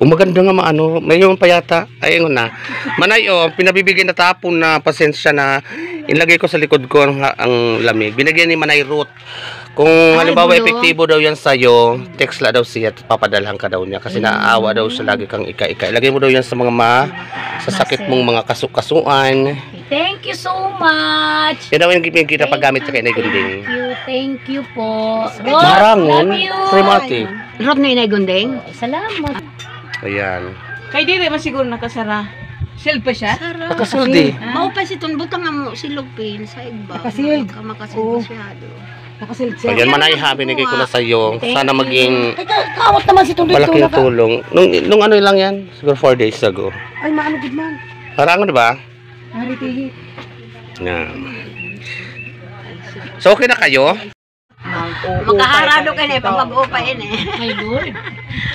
Kung maganda nga maano, may yung payata. Ayun na. Manay pinabibigyan na tapon na pasensya na inlagay ko sa likod ko ang lamig. Binigyan ni Manay Ruth. Kung halimbawa epektibo daw yan sa'yo, text la daw siya at papadalhan ka daw niya. Kasi naaawa daw siya lagi kang ika-ika. Ilagay mo daw yan sa mga sasakit mong mga kasukasuan. Thank you so much. Yan daw yung kita paggamit sa kay Inay Gunding. Thank you po. Marangon. Primati. Rob na Inay Gunding. Salamat. Ayan. Kay dire man siguro nakasara. Silp pa siya? Nakasildi. Mao pa si tun butang mo silog pin sa igba. Nakasilg. Makasilg masyado. Nakasilp siya. Ayan, Manay ha, binigay ko na sa iyo. Sana maging Kawat naman si tun dito. malaking tulong. Nung ano lang yan? Siguro 4 days ago. Ay maano gud man. Parang ano ba? Naritihi. Yan. So okay na kayo? Makaharado ka na pag-upain Ay Lord.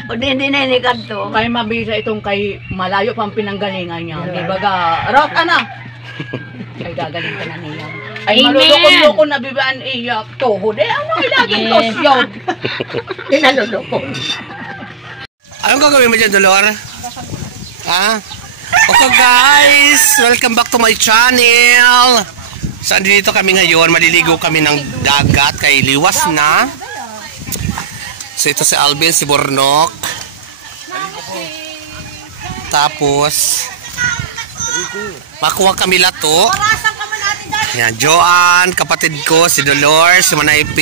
O din na ni kadto. Kay mabisa itong kay malayo pang pinanggalingan niya. Di ba ga? Rock ana. Kay gagaling ka na niya. Ay maluloko-loko na bibaan iyak. Tuhod eh. Ano ilagin to siya? Dinaluloko. Anong gagawin mo dyan, Dolor? Ha? Okay guys, welcome back to my channel. Saan dito kami ngayon? Maliligo kami ng dagat kay liwas na. So ito si Alvin, si Bornok. Tapos makuha kami lato. Yan, Joanne, kapatid ko, si Dolor, si Manay P,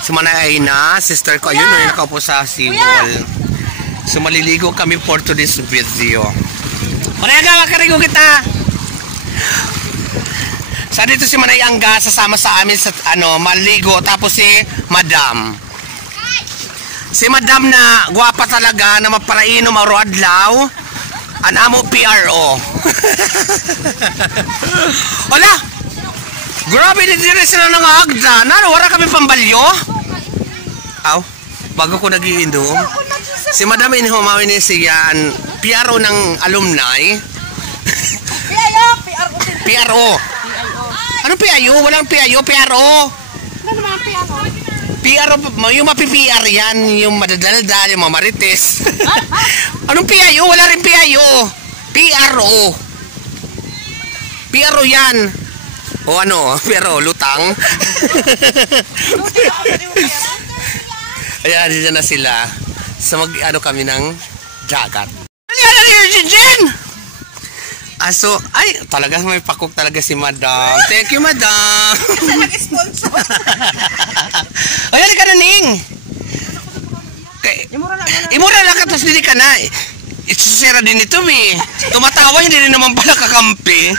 si Manay Aina, sister ko. Ayun, may nakaupo sa seawall. So maliligo kami for today's video. Marega, makarigo kita! Sa dito si Manay Angga, sasama sa amin sa maligo. Tapos si Madam. Si Madam na guwapa talaga, na maparaino, maruadlaw. An amo PRO. Wala! Grabe, hindi sila nangahagda. Naro, wala kami pambalyo. Aw, bago ko nagiinom. Si Madam Inhumawi ni siya, PRO ng alumni. PRO. Ano PIO? Walang PIO, PRO. Ano naman PRO? PRO, yung mapi-PR yan, yung madadaldal, yung mamarites. Anong PIO? Wala rin PIO. PRO. PRO yan. O ano, PRO, lutang. Ayan, dito na sila. So kami ng dagat. Dali, Jen! Aso, ay, talaga may pakok talaga si Madam. Thank you, Madam. Kasi nag-sponsor. Ayan ka na, Ning. Imura lang ka, tapos hindi ka na. Isusira din ito, eh. Tumatawa, hindi rin naman pala kakampi.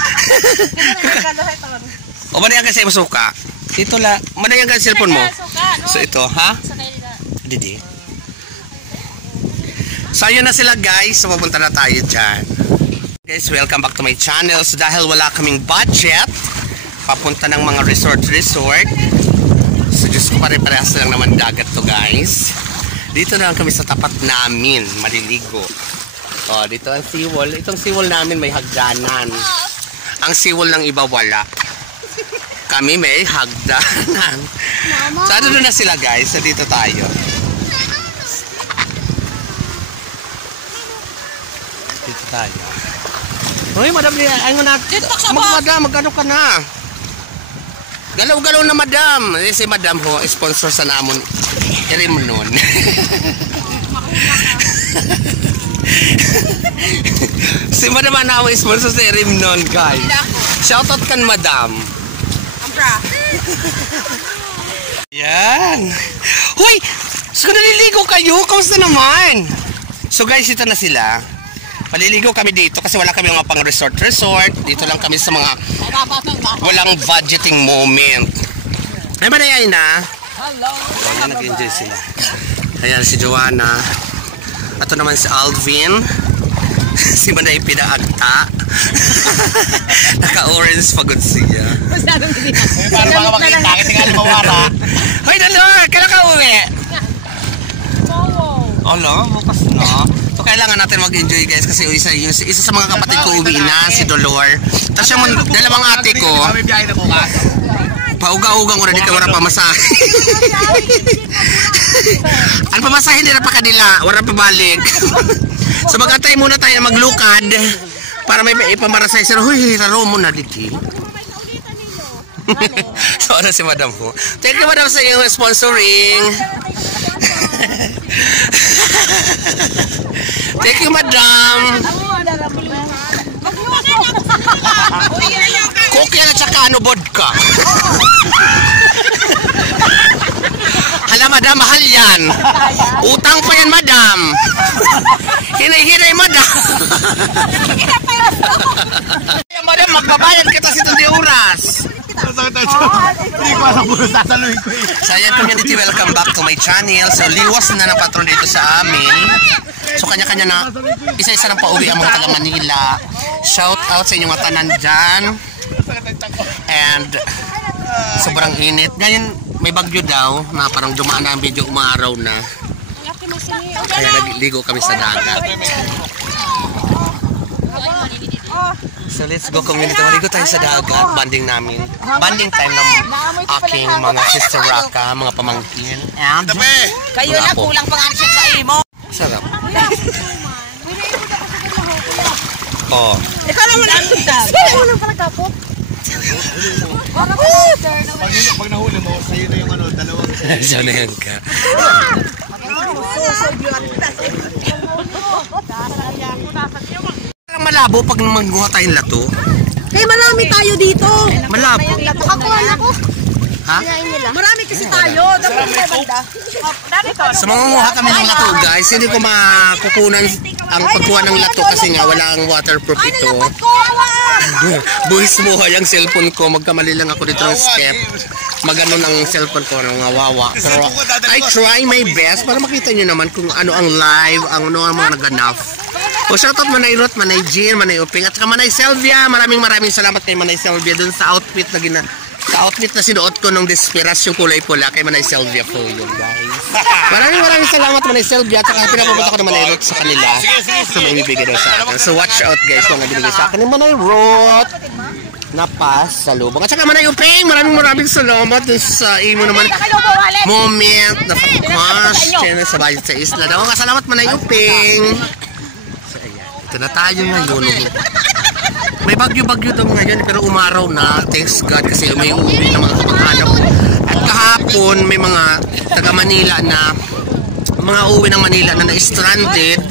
O, manayan ka sa suka. Ito la, manayan ka sa cellphone mo. So, ito, ha? Didi. So, ayun na sila, guys. So, pupunta na tayo dyan. Guys, welcome back to my channel. So dahil wala kaming budget papunta ng mga resort. So Diyos ko, pare-parehas lang naman dagat to, guys. Dito na lang kami sa tapat namin maliligo. Oh, dito ang seawall. Itong seawall namin may hagdanan. Ang seawall ng iba wala. Kami may hagdanan. So ano na sila, guys. So dito tayo. Dito tayo. Hoy, Madam, ay mo natin. Madam, magano ka na? Galaw-galaw na, Madam. Si Madam ho, sponsor sa namon. Irin mo nun. Si Madam na ako sponsor sa irin nun, guys. Shoutout kan, Madam. Ampra. Yan. Hoy, so naliligo kayo? Kamusta naman? So guys, ito na sila. Maliligo kami dito kasi wala kami mga pang resort. Dito lang kami sa mga walang budgeting moment. Ay, Manay na. Hello. Ayan, nag-enjoy sila. Ayan si Joanna. Ito naman si Alvin. Si Manay pinaagta. Naka-orange pagod siya. Para mga makita, kitingal mawara. Hoy, dalo! Kailan ka uwi? Ala, bukas na. So kailangan natin mag-enjoy, guys, kasi isa sa mga kapatid ko uwi na, si Dolor. Tapos yung dalawang ate ko. Pauga-ugang ko na di ka wala pamasahe. Ang pamasahe nila pa kanila, wala pa balik. So mag-antay muna tayo na maglukad para may ipamarasay sila. Huy, laro mo na dito. So ano si madam po? Thank you madam sa iyong sponsoring. Thank you madam. Coke yan at saka ano vodka. Hala madam, mahal yan. Utang pa yan madam. Hinay-hinay madam. Madam, magbabayad kita sa itong di oras. Hindi ko alam kung sasaluhin ko eh. So ayan community, welcome back to my channel. So liwas na ng patron dito sa amin. So kanya-kanya na, isa-isa ng pauwi ang mga taga Manila. Shout out sa inyong mga tanan dyan. And sobrang init. Ngayon may bagyo daw na parang dumaan na ang video, umaaraw na. Kaya nagligo kami sa dagat. So let's go community. Maligo tayo sa dagat. Banding namin. Banding time ng aking mga sister Raka, mga pamangkin. And Kayo na kulang pang answer sa imo. sarap. Oh. Ikaw naman ang sino mo nang palagkapot? Pag nahuli mo, sa'yo na yung ano, dalawang Diyan na yan ka. Malabo pag magguha tayong lato. Kaya marami tayo dito. Malabo. Nakakuha na ko. Ha? Marami kasi tayo. Sa mga nguha kami ng lato guys, hindi ko makukunan ang pagkuha ng lato kasi nga wala ang waterproof ito. Buhis mo yung cellphone ko, magkamali lang ako dito ng step. Magano ng cellphone ko ng wawa. Pero I try my best para makita nyo naman kung ano ang live, ano ang mga naganap. O shoutout Manay Ruth, Manay Jean, Manay Uping at saka Manay Selvia. Maraming salamat kay Manay Selvia dun sa outfit na sinuot ko nung Desperasyong kulay pula kay Manay Selvia po yun guys. Maraming salamat Manay Selvia at saka pinapupunta ko ng Manay Ruth sa kanila. So may bibigay daw sa akin. So watch out guys kung ang bibigay sa akin ni Manay Ruth na pas sa lubong. At saka Manay Uping, maraming salamat dun sa imo naman moment na pag-crush sa bayan sa isla. Daw salamat Manay Uping. Ito na tayo ngayon. May bagyo-bagyo daw ngayon pero umaraw na. Thanks God kasi may uwi ng mga kapag-anak. At kahapon may mga taga Manila na mga uwi ng Manila na na-stranded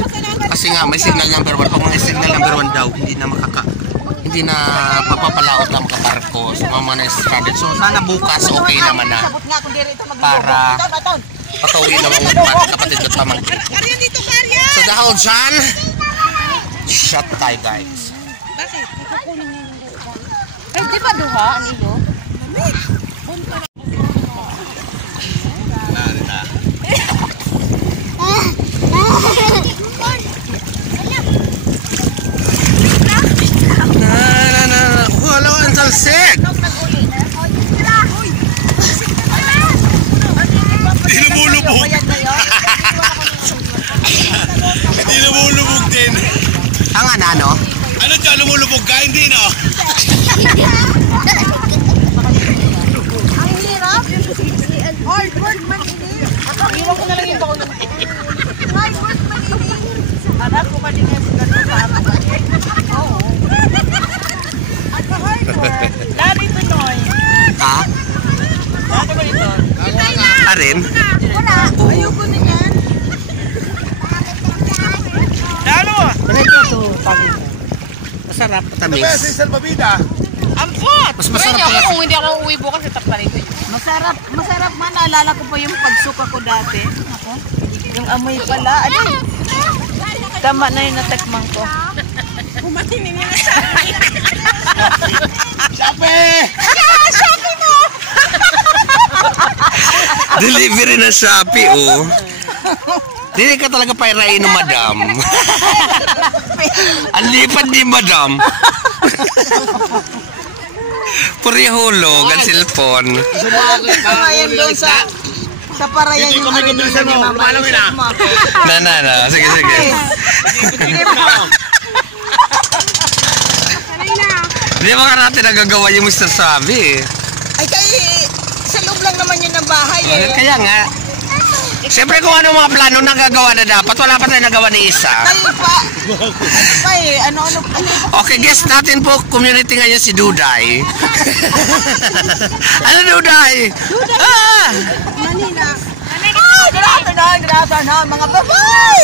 kasi nga may signal number 1. Pag may signal number 1 daw hindi na pagpapalaot ang kaparko sa mga na-stranded. So sana bukas okay naman na para patuwi na mga kapatid at pamangkin. So dahil dyan, shut tayo guys. Bakit? Eh, di ba duha ang iyo? Wala ang talsik. Hindi lumulubog. Hindi lumulubog din. Ang ano? Ano dyan, lumulubog ka? Hindi no? Ang hirap. Hard work man ini. Iwan ko na lang yung baon ng hard work man ini. Anak ko pa din yung ganun para. Oo. At hard work. Dari to noy. Ha? Ako ba dito? Arin? Wala. Ayoko na yan. Lalo! Masarap, Ito tamis. ba si Salvavida? Ampot! Mas masarap Kaya pala. kung hindi ako uwi bukas, itap pa rin ko yun. Masarap man. Naalala ko pa yung pagsuka ko dati. Ako. Yung amoy pala. Ano? Tama na yung natakman ko. Kumatinin niya na siya. Shopee! Shopee mo! Delivery na Shopee, oh. Dili ka talaga pairain ng madam. Ang lipad ni madam. Purihulog ang cellphone. Ngayon doon sa parayan Hindi ko may kabilisan mo. Lumalawin na. Na. Sige. Hindi ba ka natin nagagawa yung Mr. Sabi eh. Ay, sa loob lang naman yun ng bahay eh. Kaya nga. Siyempre kung ano mga plano nagagawa na dapat, wala pa tayo nagawa ni isa. Ano Okay, guest natin po, community ngayon si Duday. Ano Duday? Ah! Manila. Grabe na, mga babae!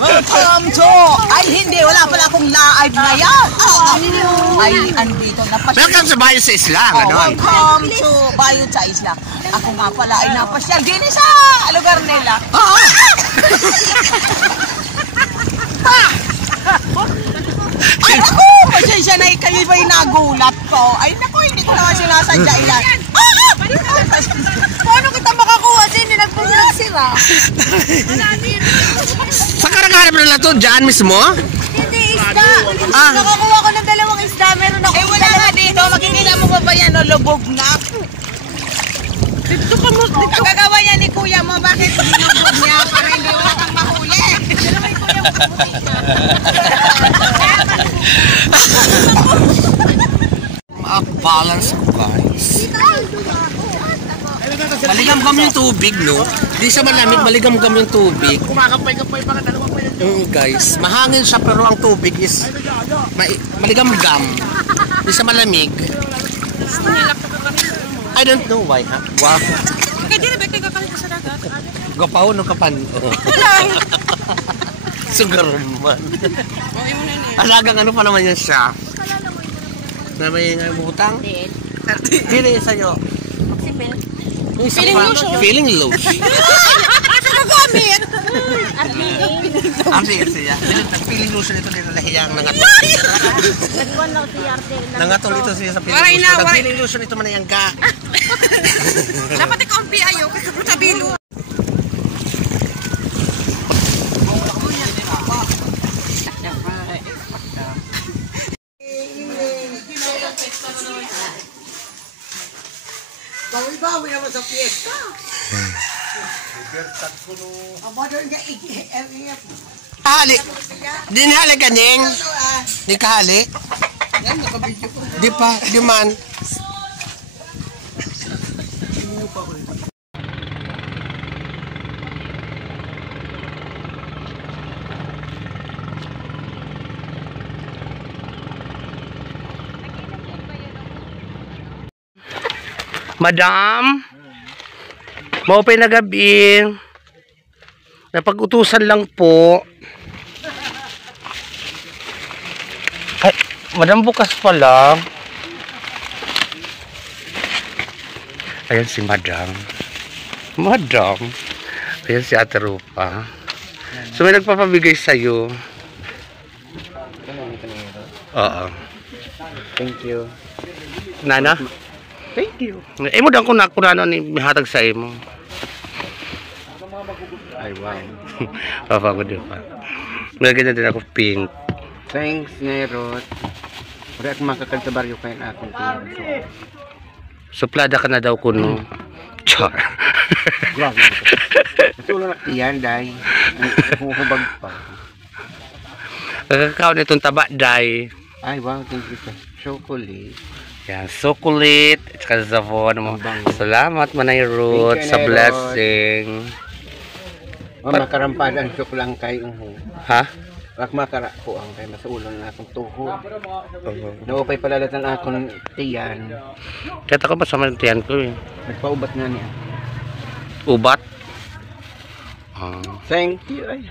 Welcome to... Ay, hindi, wala pala akong live na yan. Ay, andito na pa siya. Welcome sa Bayo sa Isla. Welcome to Bayo sa Isla. Ako nga pala ay napasyal din sa lugar nila. Ay, naku! Pasensya na kayo ba'y nagulat ko? Ay, naku, hindi ko naman sinasadya yan. Paano kita makakuha? Hindi nagpunagsira. Saan ka nakahanap na lang ito? Diyan mismo? Hindi, isda. Nakakuha ko ng 2 isda. Meron ako. Eh, wala nga dito. Makikita mo ba yan? Lubog na. Dito ka mo. Ang gagawa yan ni kuya mo. Bakit lubog niya? Para hindi wala kang mahuli. Dito may kuya mo kaputi na. Balance ko guys. Maligam-gam yung tubig, no? Hindi siya malamig, maligam-gam yung tubig. Kumakampay-kampay pa ka, dalawang pa yun. Guys, mahangin siya pero ang tubig is maligam-gam. Hindi siya malamig. I don't know why, ha? Wow. Kaya di na ba kayo kakalit sa dagat? Gapaw no kapan. Sugaron man. Alagang ano pa naman yan siya? Na may butang? Hindi sa'yo. Feeling lotion. Gamit! Arde siya. Feeling lotion ito dito lahiyang nangatol. Nangatol ito siya sa feeling lotion. Feeling lotion ito man yung ga. Dapat ikaw ang piayo kasi tabilo. Bawi-bawi naman sa fiesta. Aba doon niya Hali. Di hali ganing. Di kahali. Di pa, di man. Madam, maupay na gabi. Napag-utusan lang po. Ay, madam, bukas pa lang. Ayan si madam. Madam. Ayan si Ate Rupa. So may nagpapabigay sa'yo. Oo. Thank you. Nana? Thank you. Mo dang ko na ni mihatag sa imo. Ay, wow. Papa ko din pa. May ganyan din ako pink. Thanks, Nerot. Wala akong makakal sa baryo kayo na akong tiyan. Suplada ka na daw kuno. Char. Grabe. Masulo na tiyan, day. Hubag pa. Kakakaw nitong taba, day. Ay, wow. Thank you sa chocolate. Yan, chocolate. At saka zavon mo. Salamat, Manay Ruth, sa blessing. Makarampad ang chok lang kayo. Ha? Wak makara po ang kay masulo na akong tuhod. Naupay palalatan akong tiyan. Kaya ako masama ng tiyan ko eh. Nagpaubat nga niya. Ubat? Thank you. Ay.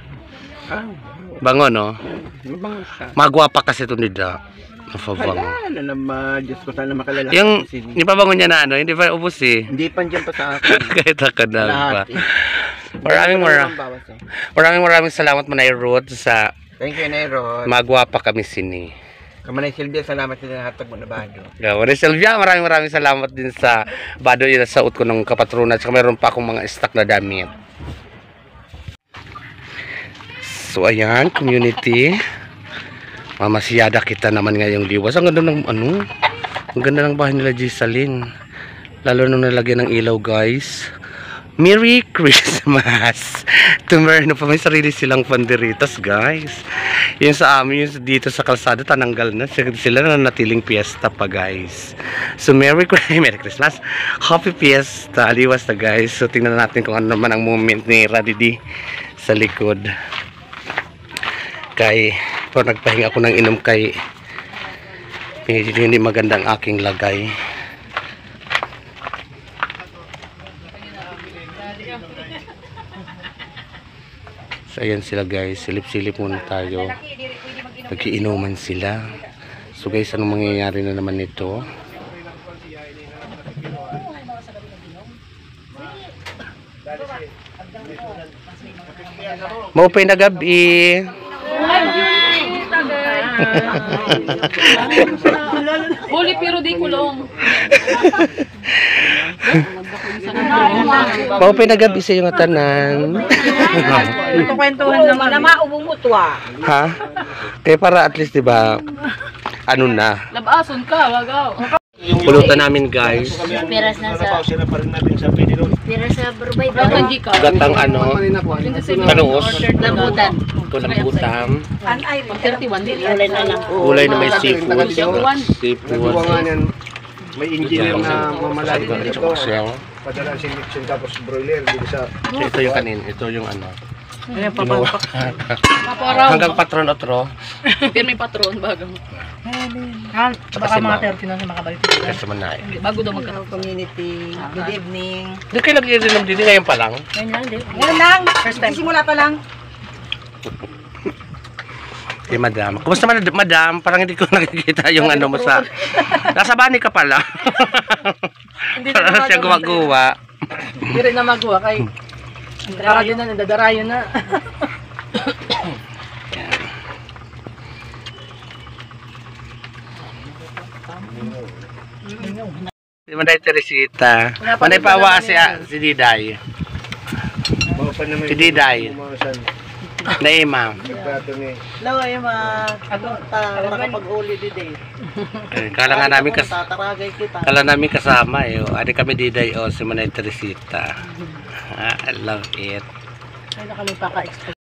Bango, no? Mabango siya. Magwapa kasi ito nila. Napabango. Hala naman. Diyos ko sana makalala. Yung ipabango niya na ano, hindi pa ubos eh. Hindi pa dyan pa sa akin. Kahit ako na pa. Lahat, Maraming salamat, Manay Ruth, sa thank you, Nerot. magwapa kami sini. Kamanay Silvia, salamat din na hatag mo na bado. Manay Silvia, maraming salamat din sa bado yun sa ko ng kapatrona. At mayroon pa akong mga stock na damit. So ayan, community. Mamasiyada kita naman ngayong liwas. Ang ganda ng ano, ang ganda ng bahay nila Gisaline. Lalo nung nalagyan ng ilaw, guys. Merry Christmas! Tumero pa, may sarili silang panderitas, guys. Yung sa amin, yung dito sa kalsada, tananggal na. Sila na natiling piyesta pa, guys. So, Merry Christmas! Happy Fiesta! Aliwas na, guys. So, tingnan natin kung ano naman ang moment ni Radidi sa likod. Kay, pero nagpahinga ako ng inom kay hindi magandang aking lagay. So ayan sila guys, silip-silip muna tayo. Nagkiinuman sila. So guys, anong mangyayari na naman nito? Maupay na gabi. Huli pero di kulong. Maupay na gabi sa iyong tanan. Kukwentuhan naman na maubumutwa. Ha? Kaya para at least diba, ano na. Labason ka, wagaw. Pulutan namin guys. Piras na sa Piras sa Burbay ba? Gatang ano, panuos. Lambutan. Ito lang butam. 31 din. Ulay na lang. Gulay na may seafood. Seafood. May engineer na mamalay Ito dito. yung Padala si Nixon tapos broiler dito sa ito yung kanin. Ito yung ano. Ayan, Kinuha. Paparaw. Hanggang patron otro. Pero may patron, bagang. Baka mga 30 na sa makabalik. Kasi man na eh. Bago daw magkaroon. Community. Good evening. Di kayo nag-iinom dito ngayon pa lang. Ngayon lang. First time. Simula pa lang. Eh, madam. Kumusta man, madam? Parang hindi ko nakikita yung ano mo sa... Nasa bani ka pala. Parang siya guwa-guwa. Hindi rin na magawa kay Dadarayo na, dadarayo na. Si Manday Teresita. Manday pawa si Diday. Si Diday. Naima. Hello, Emma. Ano ta makapag-uli din eh. Kala nga namin Tataragay kita. kala namin kasama eh. Adi kami Diday o si Manday Teresita. I love it. Ay, nakalipa ka